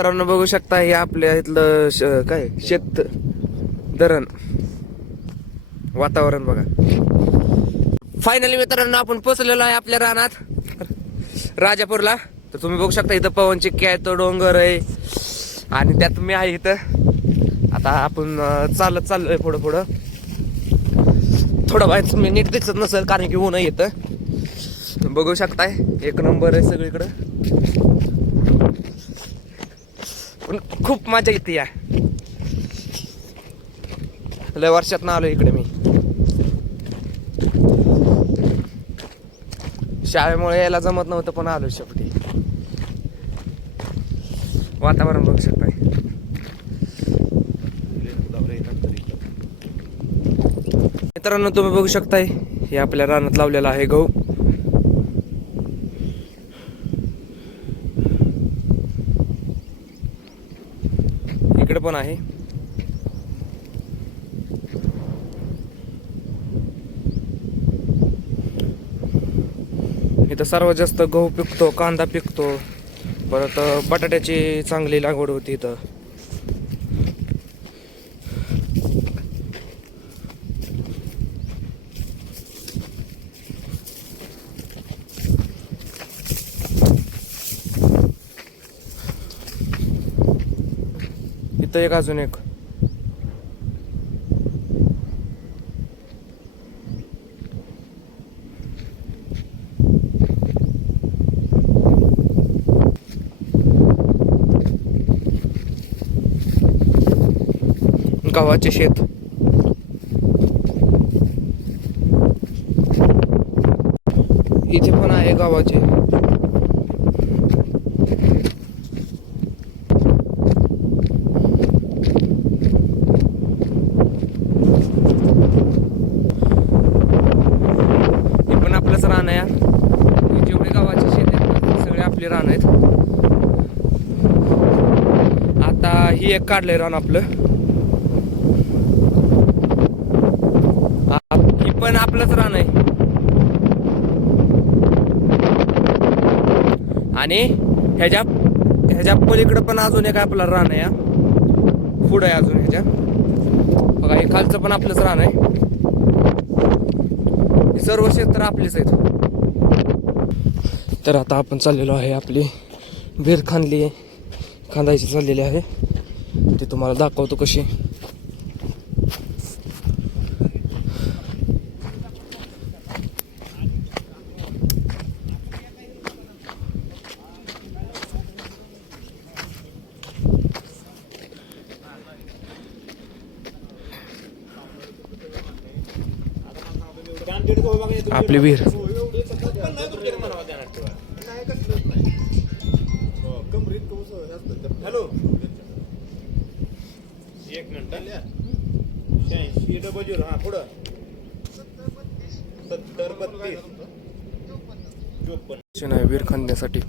मित्रांनो बघू शकता हे आपल्या इथलं काय शेत धरण वातावरण बघा. फायनली मित्रांनो आपण पोहोचलेलो आहे आपल्या रानात राजापूरला. तर तुम्ही बघू शकता इथं पवनचक्की आहे, तो डोंगर आहे आणि त्यात मी आहे इथं. आता आपण चालत चाललोय पुढं पुढं. थोडं बाहेर मी नीट दिसत नसेल कारण की ऊन येतं. बघू शकताय एक नंबर आहे सगळीकडं. पण खूप मजा येते या. लय वर्षात ना आलो इकडे मी. शाळेमुळे यायला जमत नव्हतं पण आलो शेवटी. वातावरण बघू शकताय. मित्रांनो तुम्ही बघू शकताय हे आपल्या रानात लावलेला आहे गहू. इकडे पण आहे. इथं सर्वात जास्त गहू पिकतो, कांदा पिकतो, परत बटाट्याची चांगली लागवड होती इथं. इथं एक अजून एक गव्हाचे शेत. इथे पण आहे गव्हाचे. हे पण आपलंच रान आहे. जेवढे गव्हाचे शेत आहेत सगळे आपले रान आहेत. आता ही एक काढलंय रान आपलं. ही पण आपलंच रान आहे. आणि ह्याच्या पलीकडे पण अजून एक आपला रान आहे. पुढं आहे अजून ह्याच्या बघा. हे खालचं पण आपलंच रान आहे. सर्व क्षेत्र आपलेच आहेत. तर आता आपण चाललेलो आहे आपली विहीर खांदायची चाललेली आहे. ते तुम्हाला दाखवतो कशी. आपली विहीर. हॅलो एक मिनिट. 8600 हा पुढं 7032 विहीर खांदण्यासाठी.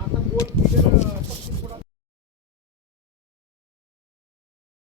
आता